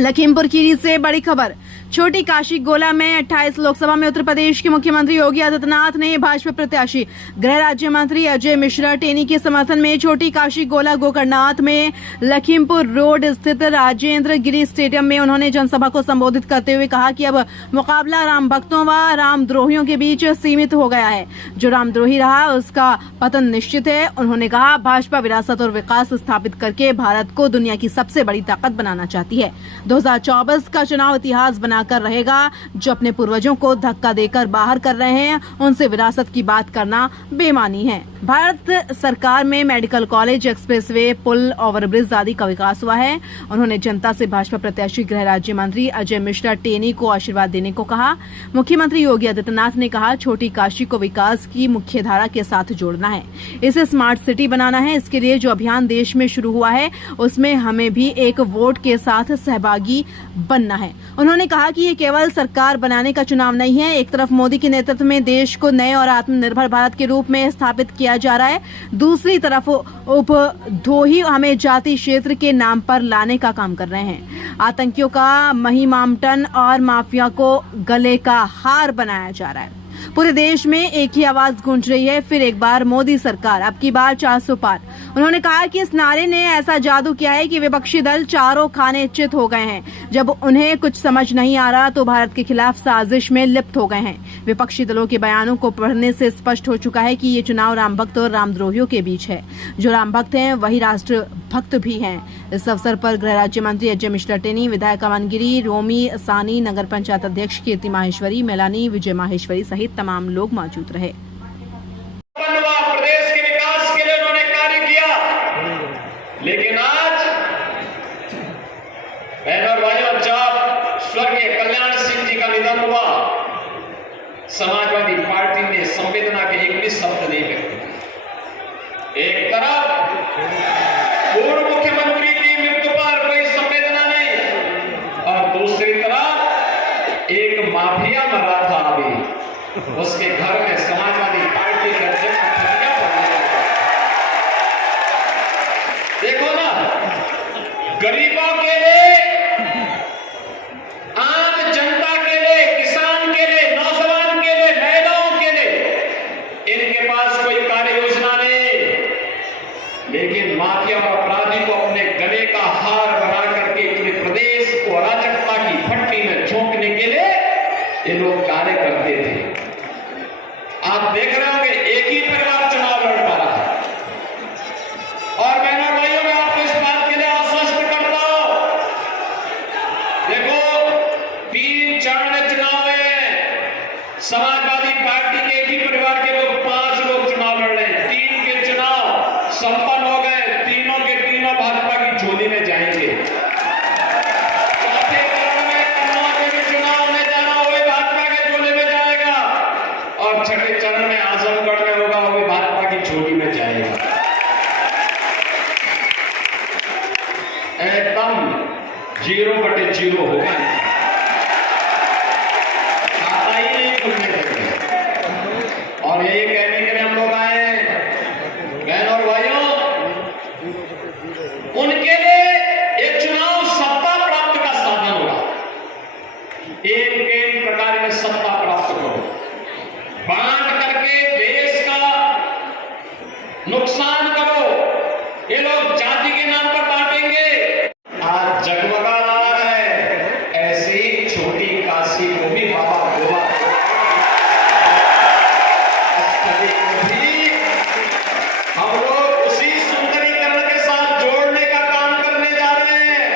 लखीमपुर खीरी से बड़ी खबर। छोटी काशी गोला में 28 लोकसभा में उत्तर प्रदेश के मुख्यमंत्री योगी आदित्यनाथ ने भाजपा प्रत्याशी गृह राज्य मंत्री अजय मिश्रा टेनी के समर्थन में छोटी काशी गोला गोकर्णनाथ में लखीमपुर रोड स्थित राजेंद्र गिरी स्टेडियम में उन्होंने जनसभा को संबोधित करते हुए कहा कि अब मुकाबला राम भक्तों व रामद्रोहियों के बीच सीमित हो गया है। जो रामद्रोही रहा उसका पतन निश्चित है। उन्होंने कहा, भाजपा विरासत और विकास स्थापित करके भारत को दुनिया की सबसे बड़ी ताकत बनाना चाहती है। 2024 का चुनाव इतिहास बनाकर रहेगा। जो अपने पूर्वजों को धक्का देकर बाहर कर रहे हैं उनसे विरासत की बात करना बेईमानी है। भारत सरकार में मेडिकल कॉलेज, एक्सप्रेसवे, पुल, ओवरब्रिज आदि का विकास हुआ है। उन्होंने जनता से भाजपा प्रत्याशी गृह राज्य मंत्री अजय मिश्रा टेनी को आशीर्वाद देने को कहा। मुख्यमंत्री योगी आदित्यनाथ ने कहा, छोटी काशी को विकास की मुख्य धारा के साथ जोड़ना है, इसे स्मार्ट सिटी बनाना है। इसके लिए जो अभियान देश में शुरू हुआ है उसमें हमें भी एक वोट के साथ सहभागी बनना है। उन्होंने कहा कि ये केवल सरकार बनाने का चुनाव नहीं है। एक तरफ मोदी के नेतृत्व में देश को नए और आत्मनिर्भर भारत के रूप में स्थापित किया जा रहा है, दूसरी तरफ उपद्रोही हमें जाति क्षेत्र के नाम पर लाने का काम कर रहे हैं। आतंकियों का महिमामटन और माफिया को गले का हार बनाया जा रहा है। पूरे देश में एक ही आवाज गूंज रही है, फिर एक बार मोदी सरकार, अब की बार 400 पार। उन्होंने कहा कि इस नारे ने ऐसा जादू किया है कि विपक्षी दल चारों खाने चित हो गए हैं। जब उन्हें कुछ समझ नहीं आ रहा तो भारत के खिलाफ साजिश में लिप्त हो गए हैं। विपक्षी दलों के बयानों को पढ़ने से स्पष्ट हो चुका है कि ये चुनाव राम भक्त और रामद्रोहियों के बीच है। जो राम भक्त हैं वही राष्ट्र भक्त भी हैं। इस अवसर पर गृह राज्य मंत्री अजय मिश्रा टेनी, विधायक अमन गिरी, रोमी सानी, नगर पंचायत अध्यक्ष कीर्ति माहेश्वरी, मेलानी विजय माहेश्वरी सहित तमाम लोग मौजूद रहे। प्रदेश के विकास के लिए उन्होंने कार्य किया, लेकिन आज बहनों और भाइयों, जब स्वर्गीय कल्याण सिंह जी का निधन हुआ, समाजवादी पार्टी ने संवेदना के एक भी शब्द नहीं व्यक्त। एक तरफ पूर्व मुख्यमंत्री की मृत्यु पर कोई संवेदना नहीं, और दूसरी तरफ एक माफिया मरा था अभी, उसके घर में समाजवादी पार्टी के अध्यक्ष देखो ना, गरीबों के लिए, आम जनता के लिए, किसान के लिए, नौजवान के लिए, महिलाओं के लिए इनके पास कोई कार्य योजना नहीं, लेकिन माफिया और अपराधी को अपने गले का हार बना करके पूरे प्रदेश को अराजकता की भट्टी में झोंकने के लिए ये लोग कार्य करते थे। आप देख रहे होंगे एक ही परिवार चुनाव लड़ पा रहा है। और बहनों भाइयों, मैं आपको इस बात के लिए आश्वस्त करता हूं, देखो 3 चरण में चुनाव है। समाजवादी पार्टी के एक ही परिवार के लोग 5 लोग चुनाव लड़ रहे हैं। 3 के चुनाव संपन्न हो गए, तीनों के तीनों भाजपा की झोली में जाएंगे। चौथे चरण में कन्नौज में भी चुनाव में जाना हो भाजपा के झोली में जाएगा, और छठे चरण में आजमगढ़ में होगा, वो भी भाजपा की झोली में जाएगा। एकदम 0/0 होगा, खाता ही नहीं खुलने देंगे। और यही कहने के लिए हम लोग आए हैं, बहनों और भाइयों, उनके लिए एक चुनाव सत्ता प्राप्त का साधन होगा। एक प्रकार में सत्ता प्राप्त करो, बांट करके देश का नुकसान करो। ये लोग जाति के नाम पर बांटेंगे। आज जगमगा रहा है, ऐसे ही छोटी काशी को भी बाबा भोला भी हम लोग उसी सुंदरीकरण के साथ जोड़ने का काम करने जा रहे हैं।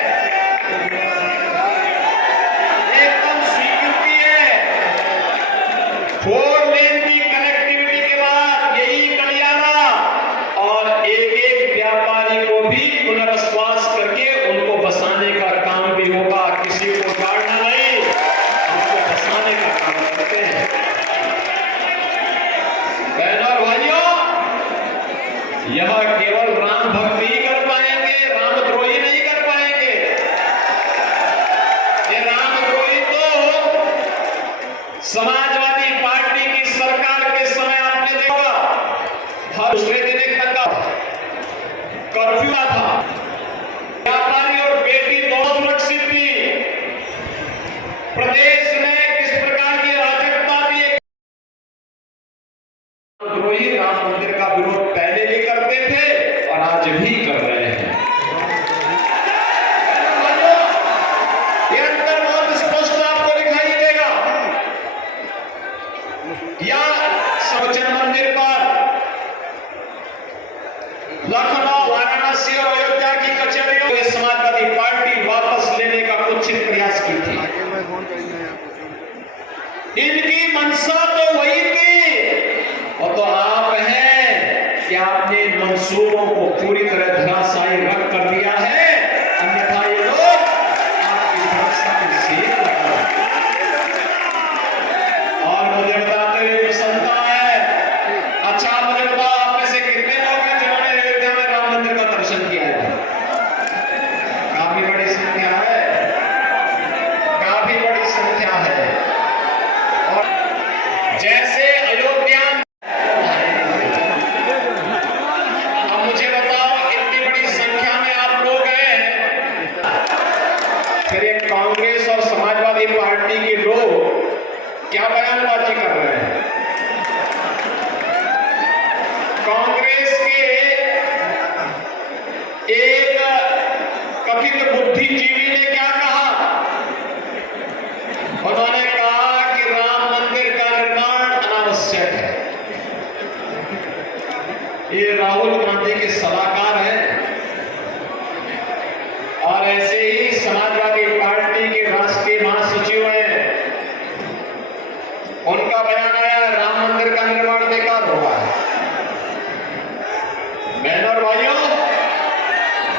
एकदम स्वीकृति है। 4 लेन की कनेक्टिविटी के बाद यही गलियारा, और एक व्यापारी को भी पुनर्वास करके उनको बसाने का काम भी होगा। किसी को गाड़ना नहीं, हमको बसाने का काम करते हैं। बहनों और भाइयों, यह केवल राम भक्ति ही कर पाएंगे, रामद्रोही नहीं कर पाएंगे। ये रामद्रोही तो समाजवादी पार्टी की सरकार के समय आपने देखा, हर दूसरे दिन एक टका कर्फ्यू था, व्यापारी और बेटी दोनों सुरक्षित थी। इनकी मंशा तो वही थी, और तो आप हैं कि आपने मंसूबों को पूरी तरह धराशायी रख कर दिया है, अन्यथा ये लोग आपकी सुरक्षा की सेल लगा। और मुझे बताते हुए प्रसन्नता है। अच्छा, मुझे बताओ, आप में से कितने लोग हैं जिन्होंने अयोध्या में राम मंदिर का दर्शन किया है? काफी बड़ी संख्या है, काफी बड़ी संख्या है। और जैसे अयोध्या, अब मुझे बताओ, इतनी बड़ी संख्या में आप लोग हैं, फिर ये कांग्रेस और समाजवादी पार्टी के लोग क्या बयानबाजी कर रहे हैं? कांग्रेस के एक कथित बुद्धिजीवी ने क्या कहा? उन्होंने कहा कि राम मंदिर का निर्माण अनावश्यक है। ये राहुल गांधी के सलाहकार हैं, और ऐसे ही समाजवादी पार्टी के राष्ट्रीय महासचिव हैं, उनका बयान आया राम मंदिर का निर्माण बेकार हुआ है। बहनों और भाइयों,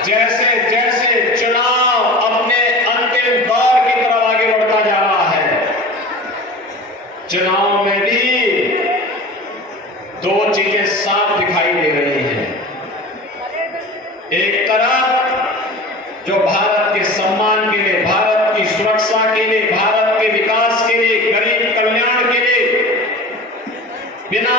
जैसे जैसे चुनाव अपने अंतिम दौर की तरफ आगे बढ़ता जा रहा है, चुनाव में भी दो चीजें साफ दिखाई दे रही हैं। एक तरफ जो भारत के सम्मान के लिए, भारत की सुरक्षा के लिए, भारत के विकास के लिए, गरीब कल्याण के लिए बिना